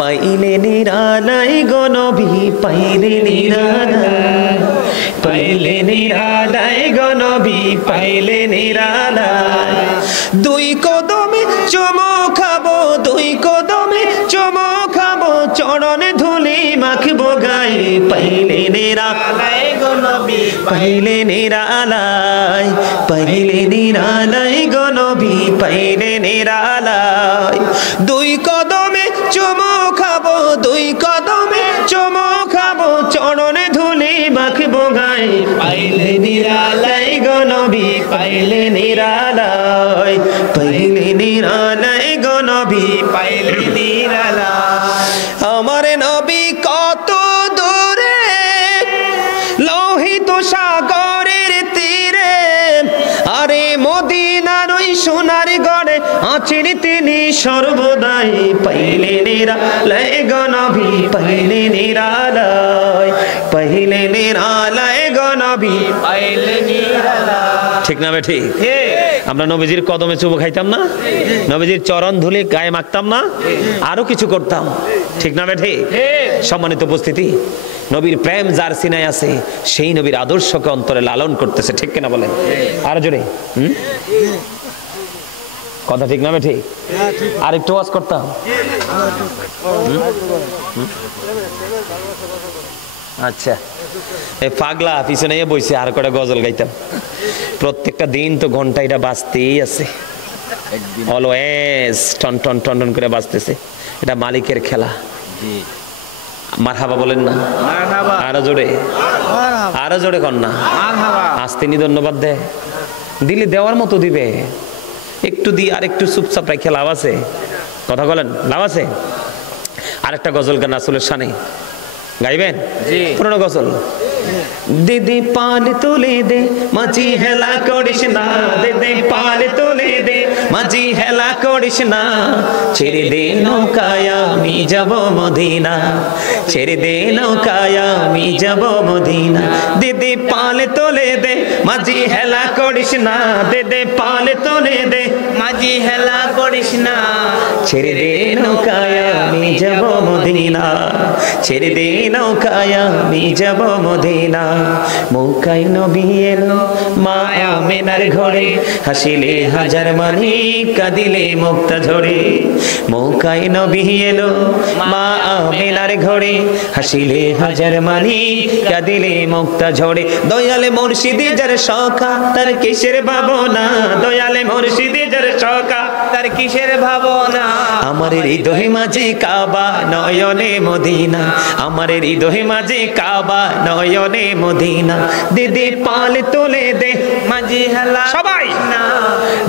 পাইলে নিরালাই গো নবী পাইলে নিরালাই, পাইলে নিরালাই গো নবী পাইলে নিরালাই। দুই কদমে চুমো খাবো, দুই কদমে চুমো খাবো, চরণে ধুলি মাখবো গায়ে। পাইলে নিরালাই গো নবী পাইলে নিরালাই, পাইলে নিরালাই গো নবী পাইলে নিরালাই। দুই কদমে চুমো খাবো, দুই কদমে চুমো খাবো, চরণে ধুলি মাখবো গায়ে। পাইলে নিরালাই গো নবী পাইলে নিরালাই, পাইলে নিরালাই গো নবী পাইলে নিরালাই। আমার নবী কত দূরে লোহিত সাগরের তীরে, আরে মদিনার ওই সোনার গড়ে আছেন তিনি সর্বদাই। পাইলে নিরালাই গো নবী পাইলে নিরালাই, পাইলে নিরালাই গো নবী পাইলে নিরালাই। ঠিক না বেঠি? আমরা নবীজির কদমে চুমো খাইতাম না, নবীজির চরণ ধুলি গায়ে মাখতাম না, আরো কিছু করতাম। ঠিক না বেঠি? সম্মানিত উপস্থিতি, নবীর প্রেম যার সিনায় আছে সেই নবীর আদর্শকে অন্তরে লালন করতেছে। ঠিক কিনা বলেন? আর জোরে কথা ঠিক না বেঠি? আর একটু ওয়াজ করতাম। আচ্ছা, এই পাগলা পিছনে বইছে আর কটা গজল গাইতাম। প্রত্যেকটা দিন তো ঘন্টা এটা বাজতেই আছে, অলওয়েজ টন টন টন টন করে বাজতেছে। এটা মালিকের খেলা। মারহাবা বলেন না? আরো জোরে, আরো জোরে কর না। আস্তে নি ধন্যবাদ দেয়, দিলে দেওয়ার মতো দিবে। একটু দিয়ে আর একটু চুপচাপ রাখে লাভ আছে? কথা বলেন, লাভ আছে? আরেকটা গজল গান রাসূলের শানে গাইবেন? পুরনো গজল। দিদি পাল তুলে দে মাঝি হেলা করিস না, দিদি পাল তুলে দে মাঝি হেলা করিস না, ছেড়ে দে নৌকায় আমি যাব মদিনা, ছেড়ে দে নৌকায় আমি যাব মদিনা। দিদি পাল তুলে দে মাঝি হেলা করিস না, দিদি পাল তুলে দে মাঝি হেলা করিস না, ছেড়ে দে নৌকায় আমি যাব মদিনা, ছেড়ে দে নৌকায় আমি যাব মদিনা। মৌকায় নবী এলো মা আমেনার ঘরে, হাসিলে হাজার মানি কাঁদিলে মুক্তা ঝরে। মৌকায় নবী এলো মা আমেনার ঘরে, হাসিলে হাজার মানি কাঁদিলে মুক্তা ঝরে। দয়ালে মুর্শিদি যার সখা তার কিসের ভাবনা, দয়ালে মুর্শিদি যার সখা তার কিসের ভাবনা। আমার হৃদয় মাঝে কাবা নয়নে মদিনা, আমার হৃদয় মাঝে কাবা নয়নে মদিনা। দিদি পাল তুলে দে মাঝি হেলা, সবাই না,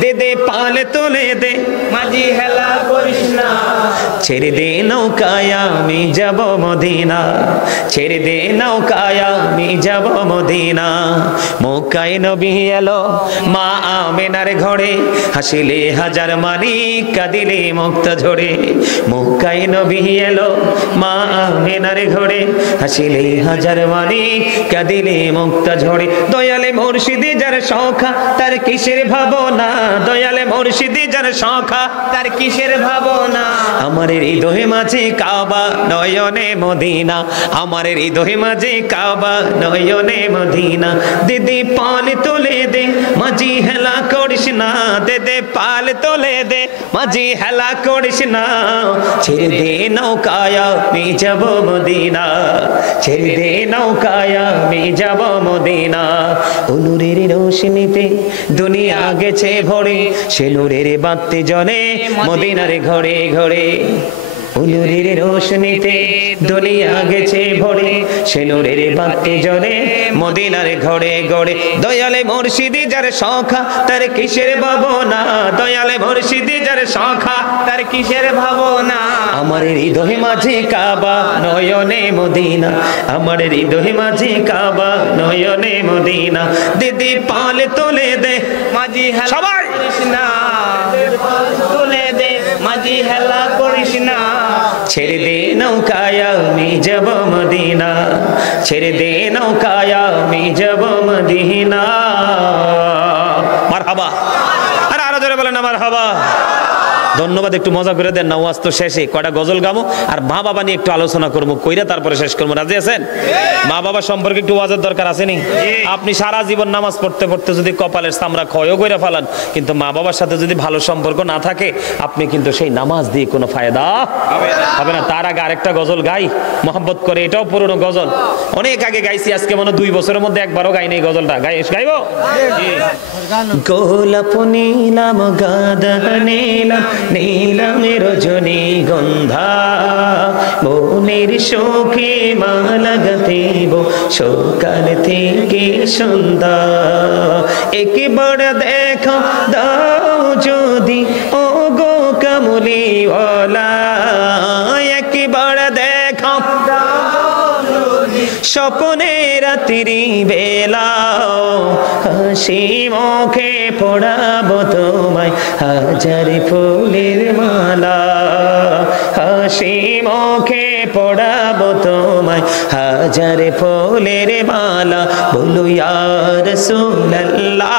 দিদি পাল তুলে দে মাঝি হেলা করিস না, ছেড়ে দে নৌকায় আমি যাব মদিনা, ছেড়ে দে নৌকায় আমি যাব মদিনা। মৌকায় নবী এলো মা আমেনার ঘরে, হাসিলে হাজার মানি কাঁদিলে মুক্তা ঝরে। মৌকায় নবী এলো মা আমেনার ঘরে, হাসিলে হাজার মানি কাঁদিলে মুক্তা ঝরে। দয়ালে মুর্শিদি যার সখা তার কিসের ভাবনা, দয়ালে মুর্শিদি যার সখা তার কিসের ভাবনা। আমার হৃদয় মাঝে কাবা নয়নে মদিনা, আমার হৃদয় মাঝে কাবা নয়নে মদিনা। দিদি পাল তুলে দে মাঝি হেলা করিস না, দিদি পাল তুলে দে মাঝি হেলা করিস না, ছেড়ে দে নৌকায় আমি যাব মদিনা, ছেড়ে দে নৌকায় আমি যাব মদিনা। ও নূরের রোশনীতে দুনিয়া গেছে ভরে, সে নূরের বাতি জ্বলে মদিনার ঘরে ঘরে। ও নূরের রোশনীতে দুনিয়া গেছে ভরে, সে নূরের বাতি জ্বলে মদিনার ঘরে ঘরে। দয়ালে মুর্শিদি যার সখা তার কিসের ভাবনা, দয়ালে মুর্শিদি যার সখা তার কিসের ভাবনা। আমার হৃদয় মাঝে কাবা নয়নে মদিনা, আমার হৃদয় মাঝে কাবা নয়নে মদিনা। দিদি পাল তুলে দে মাঝি হেলা করিস না, তুলে দে মাঝি হেলা করিস না, ছেড়ে দে নৌকায় আমি যাব মদিনা, ছেড়ে দে নৌকায় আমি যাব মদিনা। মারহাবা, আর আরো জোরে বলেন না মারহাবা। ধন্যবাদ। একটু মজা করে দেন না, ওয়াজ তো শেষে কয়টা গজল গাবো আর মা বাবা নিয়ে একটু আলোচনা করবো, কইরা তারপরে শেষ করবো। রাজি আছেন? মা বাবা সম্পর্কে একটু ওয়াজের দরকার আছে নি? আপনি সারা জীবন নামাজ পড়তে পড়তে যদি কপালের চামড়া ক্ষয়ও কইরা ফেলান, কিন্তু মা বাবার সাথে যদি ভালো সম্পর্ক না থাকে, আপনি কিন্তু সেই নামাজ দিয়ে কোনো ফায়দা হবে না। তার আগে আরেকটা গজল গাই, মহব্বত করে, এটাও পুরনো গজল, অনেক আগে গাইছি, আজকে মনে 2 বছরের মধ্যে একবারও গাইনি এই গজলটা। গাইবো? গোলাপ নীলাম গাঁদা নীলাম নীলাম রজনী গন্ধা, মনের শোকে মালা গাঁথিব সকাল থেকে সন্ধ্যা। একবার দেখা দাও যদি ও গো কামলিওয়ালা, একবার দেখা স্বপ্নে রাত্রি বেলা, হাসি মুখে পড়াবো তোমায় হাজার ফুলের মালা, হাসি মুখে পড়াবো তোমায় হাজার ফুলের মালা। বলো ইয়া রাসূলুল্লাহ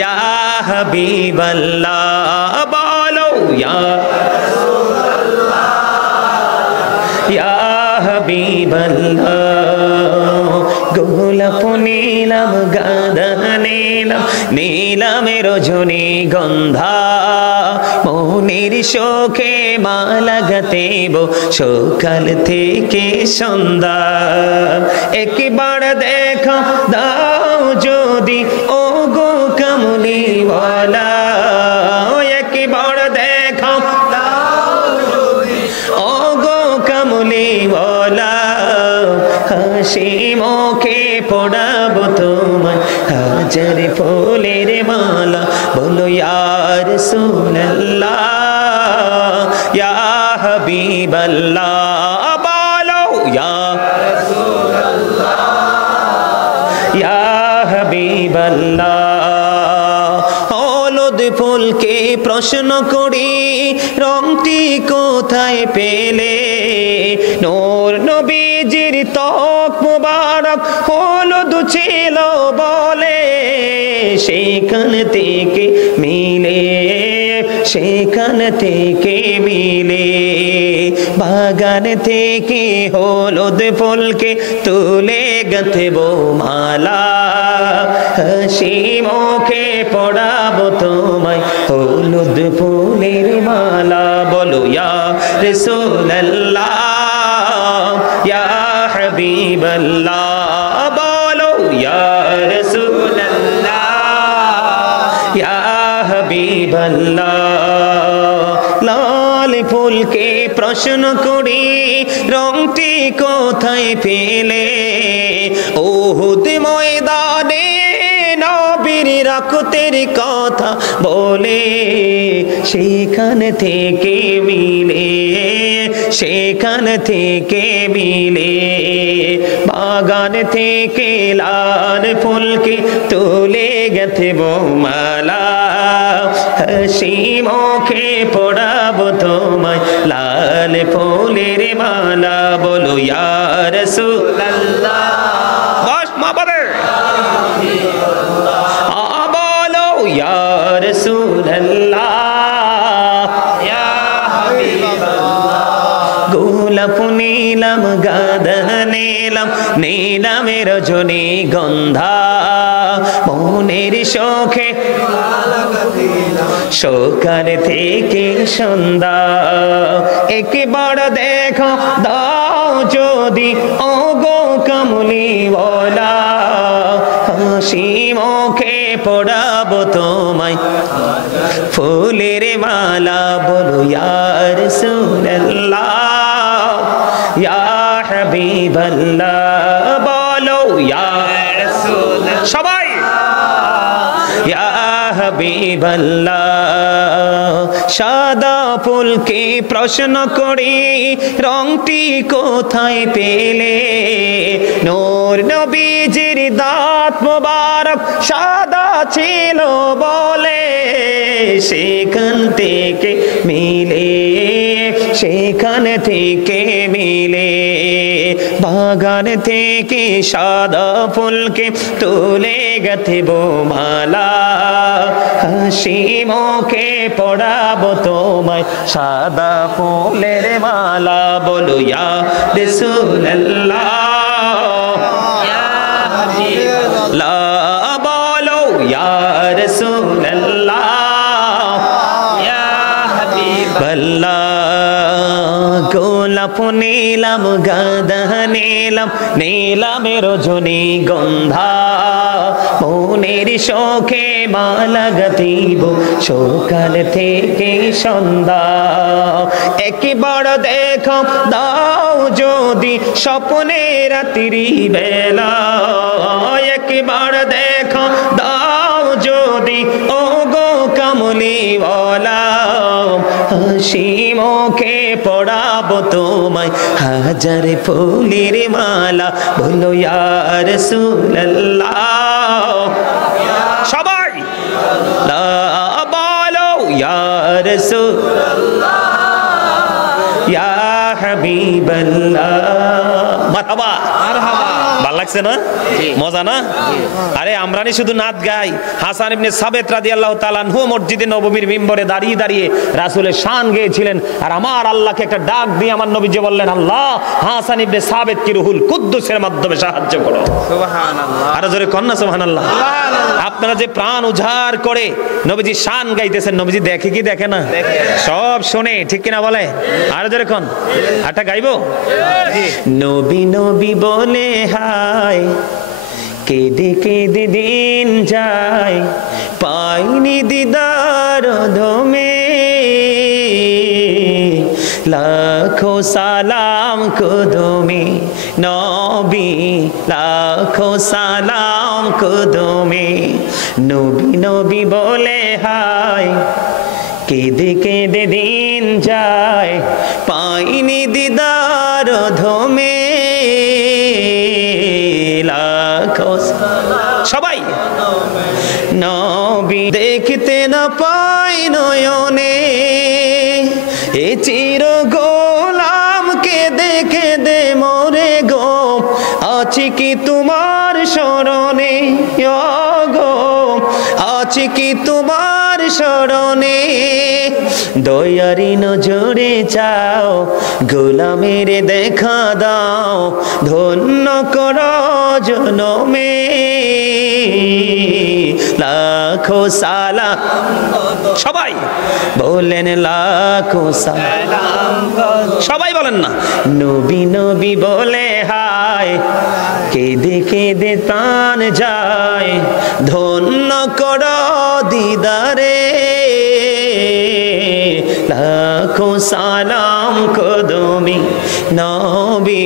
ইয়া হাবিবাল্লাহ, বলো ইয়া ইয়া হাবিবাল্লাহ। গোলাপ নীলাম গাঁদা নীলাম নীলাম রজনী গন্ধা, মনের শোকে মালা গাঁথিব সকাল থেকে সন্ধ্যা। একবার দেখা দাও যদি ও গো কামলিওয়ালা, একবার দেখা ও গো কামলিওয়ালা, হাসি মুখে পড়াবো তোমায় হাজার ফুলের মালা। বলো ইয়া রাসূলুল্লাহ ইয়া হাবিবাল্লাহ, বলো ইয়া রাসূলুল্লাহ ইয়া হাবিবাল্লাহ। হলুদ ফুলকে প্রশ্ন করি রংটি কোথায় পেলে, নূর নবীজির ত্বক মুবারক হলুদ ছিল বলে, সেখান থেকে মিলে সেখান থেকে মিলে, বাগান থেকে হলুদ ফুলকে তুলে গাঁথব মালা, হাসি মুখে পড়াবো তোমায় হলুদ ফুলের মালা। বলো ইয়া রাসূলুল্লাহ ইয়া হাবিবাল্লাহ, বলো ইয়া রাসূলুল্লাহ ইয়া হাবিবাল্লাহ। লাল ফুলকে প্রশ্ন করি রংটি কোথায় পেলে, উহুদ ময়দানে নবীর রক্তের কথা বলে, সেখান থেকে মিলে সেখান থেকে মিলে, বাগান থেকে লাল ফুলকে তুলে গাঁথব মালা, হাসি মুখে পড়াবো তোমায় লাল ফুলের মালা। বলো ইয়া রাসূলুল্লাহ, বস মা বলে বলো ইয়া রাসূলুল্লাহ ইয়া হাবিবাল্লাহ। গোলাপ নীলাম গাঁদা নীলাম নীলাম রজনী গন্ধা, মনের শোকে সকাল থেকে সন্ধ্যা। একবার দেখা দাও যদি ও গো কামলিওয়ালা, হাসি মুখে পড়াবো তোমায় ফুলের মালা। বলো ইয়া রাসূলুল্লাহ ইয়া হাবিবাল্লাহ, বলো ইয়া রাসূলুল্লাহ, সবাই ইয়া হাবিবাল্লাহ। সাদা ফুলকে প্রশ্ন করি রংটি কোথায় পেলে, নূর নবীজির দাঁত মুবারক সাদা ছিল বলে, সেখান থেকে মিলে সেখানে থেকে মিলে বাগান থেকে সাদা ফুলকে তুলে গাঁথব মালা হাসি মুখে পড়াবো তোমায় সাদা ফুলের মালা বলো ইয়া রাসূলুল্লাহ ইয়া হাবিবাল্লাহ বলো ইয়া রাসূলুল্লাহ ইয়া হাবিবাল্লাহ গোলাপ নীলাম গাঁদা নীলাম নীলামে রজনী গন্ধা মনের শোকে মালা গাঁথিব সকাল থেকে সন্ধ্যা একবার দেখো দাও যদি স্বপ্নে রাত্রি বেলা একবার দেখো দাও যদি ও গো কামলিওয়ালা হাসি মুখে পড়াবো তোমায় হাজার ফুলের মালা বলো ইয়া রাসূলুল্লাহ সবাই বলো ইয়া রাসূলুল্লাহ ইয়া হাবিবাল্লাহ মারহাবা মারহাবা ভালো লাগছে না মজা না আরে আমরা নি শুধু নাচ গাই হাসান ইবনে সাবিত রাদিয়াল্লাহু তাআলা আনহু মসজিদে নববীর মিম্বরে দাঁড়িয়ে দাঁড়িয়ে রাসূলের শান গেয়েছিলেন আর আমার আল্লাহকে একটা ডাক দিয়ে আমার নবীজি বললেন আল্লাহ হাসান ইবনে সাবিত কি রুহুল কুদ্দুসের মাধ্যমে সাহায্য করো সুবহানাল্লাহ আর জোরে কন না সুবহানাল্লাহ আপনারা যে প্রাণ উজাড় করে নবীজি শান গাইতেছেন নবীজি দেখে কি দেখে না সব শুনে ঠিক কি না বলে আর জোরে কন আটা গাইবো নবী নবী বলে হায় কেঁদে কেঁদে দিন যায় পাইনি দিদার ধমে লাখো সালাম কুদুমে নবী লাখো সালাম কুদুমে নবী নবী বলে হায় কেঁদে কেঁদে দিন যায় পাইনি দিদার ধমে লাখো সবাই নবী দেখতে না পাই নয়নে এ চির গোলামকে দেখে দে মোরে গো আছে কি তোমার শরণে গো আছে কি তোমার শরণে দয়ারি নজরে চাও গোলামের দেখা দাও ধন্য কর জনমে লাখো সালাম সবাই বলেন লাখো সালাম সবাই বলেন না নবী নবী বলে হায় কেঁদে কেঁদে প্রাণ যায় ধন্য কর দিদারে লাখো সালাম কদমে নবী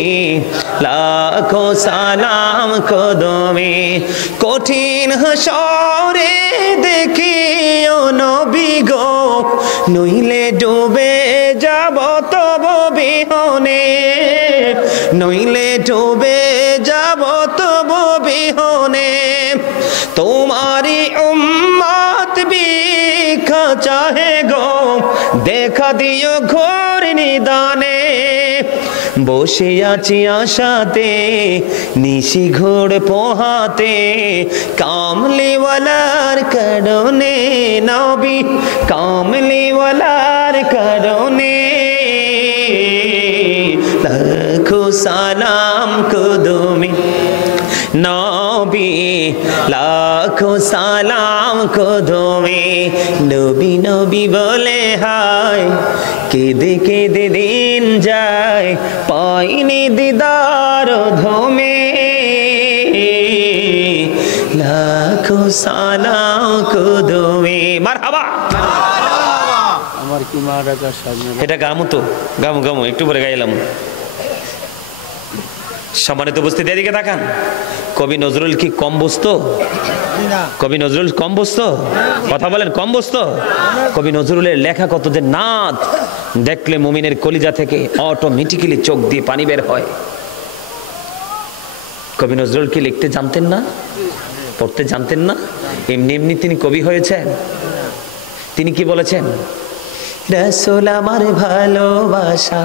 লাখো সালাম কদমে কঠিন হাসরে দেখিও নবী গো নইলে ডুবে যাব তব বিহনে নইলে ডুবে যাব তব বিহনে তোমারি উম্মত ভিক্ষা চাহে গো দেখা দিও ঘোর নিদানে বসে আছি আশাতে নিশি ঘোর পোহাতে কামলিওয়ালার কারণে নবী কামলিওয়ালার কারণে লাখো সালাম কুদুমে নবী লাখো সালাম কুদুমে নবী নবী বলে হায় কেঁদে কেঁদে দিন যায় পাইনি দিদার ধমে লাখো সালাম কুদুমে মারহাবা আমার কি মা ডাকা সামনে এটা গামু তো গামু গামু একটু পরে গাইলাম সম্মানিত উপস্থিতি এদিকে তাকান কবি নজরুল কি কম বুঝতো কবি নজরুল কম বুঝতো কথা বলেন কম বুঝতো কবি নজরুলের লেখা কত যে নাদ দেখলে মুমিনের কলিজা থেকে অটোমেটিক্যালি চোখ দিয়ে পানি বের হয় কবি নজরুল কি লিখতে জানতেন না পড়তে জানতেন না এমনি এমনি তিনি কবি হয়েছেন তিনি কি বলেছেন রসুল আমার ভালোবাসা,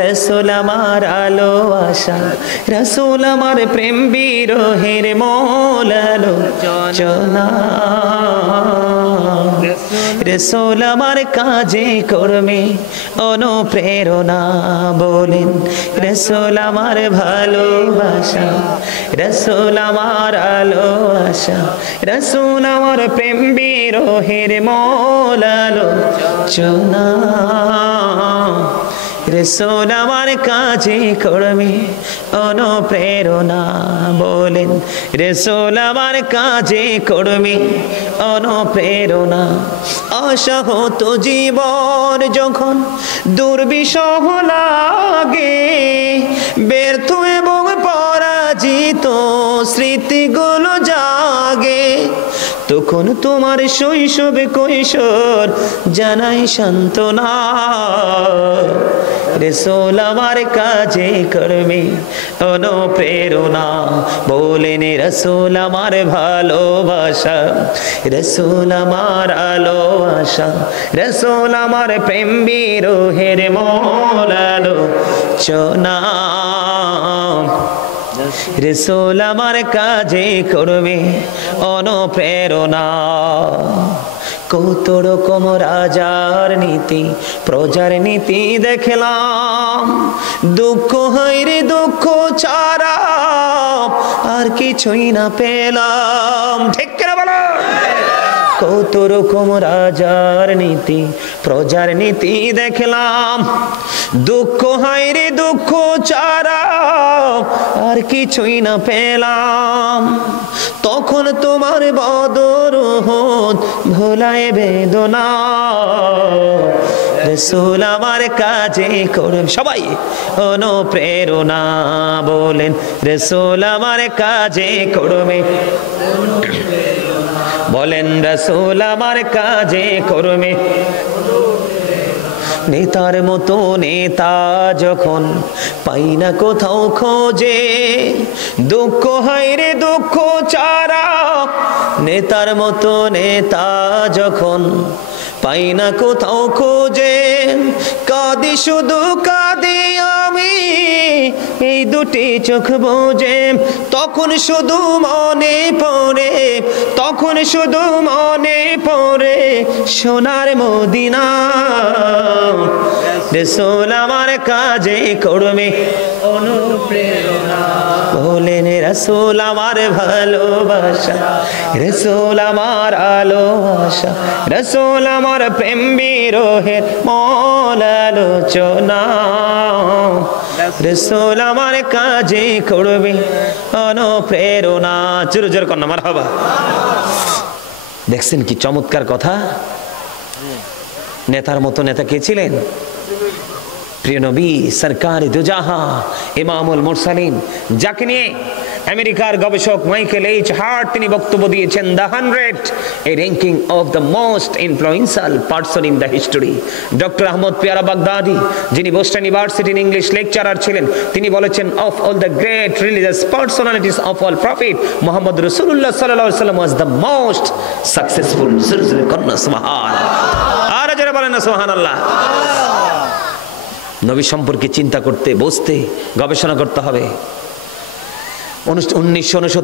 রসুল আমার আলো আশা, রসুল আমার প্রেম বিরহের মূল আলোচনা, রসুল আমার কাজে কর্মে অনুপ্রেরণা। বলেন রসুল আমার ভালোবাসা, রসুল আমার আলো আশা, রসুল আমার প্রেম বিরহের মূল আলোচনা, রসুল আমার কাজে কর্মে অনুপ্রেরণা। বলেন রসুল আমার কাজে কর্মে অনুপ্রেরণা। অসহত জীবন যখন দুর্বিষহ লাগে, ব্যর্থ এবং পরাজিত স্মৃতিগুলো জাগে, তখন তোমার শৈশবে কৈশোর জানাই সান্ত্বনা। রসুল আমার কাজে কর্মে অনুপ্রেরণা। বলেন রসুল আমার ভালোবাসা, রসুল আমার আলো আশা, রসুল আমার প্রেম বিরহের মূল আলোচনা, রসুল আমার কাজে কর্মে অনুপ্রেরণা। কত রকম রাজার নীতি প্রজার নীতি দেখলাম, দুঃখ হয় রে দুঃখ ছাড়া আর কিছুই না পেলাম। ঠিক কিনা বলো? কত রকম রাজার নীতি প্রজার নীতি দেখলাম, দুঃখ হয় রে দুঃখ ছাড়া আর কিছুই না পেলাম, তখন তোমার বদর উহুদ ভোলায় বেদনা। রসুল আমার কাজে করবে সবাই অনুপ্রেরণা। বলেন রসুল আমার কাজে করবে, বলেন রসুল আমার কাজে করবে। নেতার মতো নেতা যখন পাই না কোথাও খোঁজে, দুঃখ হয় রে দুঃখ ছাড়া, নেতার মতো নেতা যখন পাই না কোথাও খোঁজে, কাঁদি শুধু কাঁদি আমি এই দুটি চোখ বোঝে, তখন শুধু মনে পড়ে, তখন শুধু মনে পড়ে সোনার মদিনা। রসুল আমার কাজে করবে অনুপ্রেরণা। বলেন রসুল আমার ভালোবাসা, রসুল আমার আলো আশা, রসুল আমার প্রেম বিরহের মূল আলোচনা, রসুল আমার কাজে করবে অনুপ্রেরণা। জোরে জোরে কন্যা মারহাবা। দেখছেন কি চমৎকার কথা। নেতার মতো নেতা কে ছিলেন? প্রিয় নবী সরকার দুজাহা ইমামুল মুরসালিন, যাকে নিয়ে আমেরিকার গবেষক মাইকেল এইচ হার্ট তিনি বক্তব্য দিয়েছেন, the 100 a ranking of the most influential person in the history. Doctor Ahmad Piara Baghdadi, যিনি বোস্টন ইউনিভার্সিটির ইংলিশ লেকচারার ছিলেন, তিনি বলেছেন, of all the great religious personalities of all prophet Muhammad রাসূলুল্লাহ সাল্লাল্লাহু আলাইহি ওয়াসাল্লাম ওয়াজ দ্য মোস্ট সাকসেসফুল। সুবহানাল্লাহ, আর যারা বলেন না সুবহানাল্লাহ। নবী সম্পর্কে চিন্তা করতে বসতে গবেষণা করতে হবে। 1969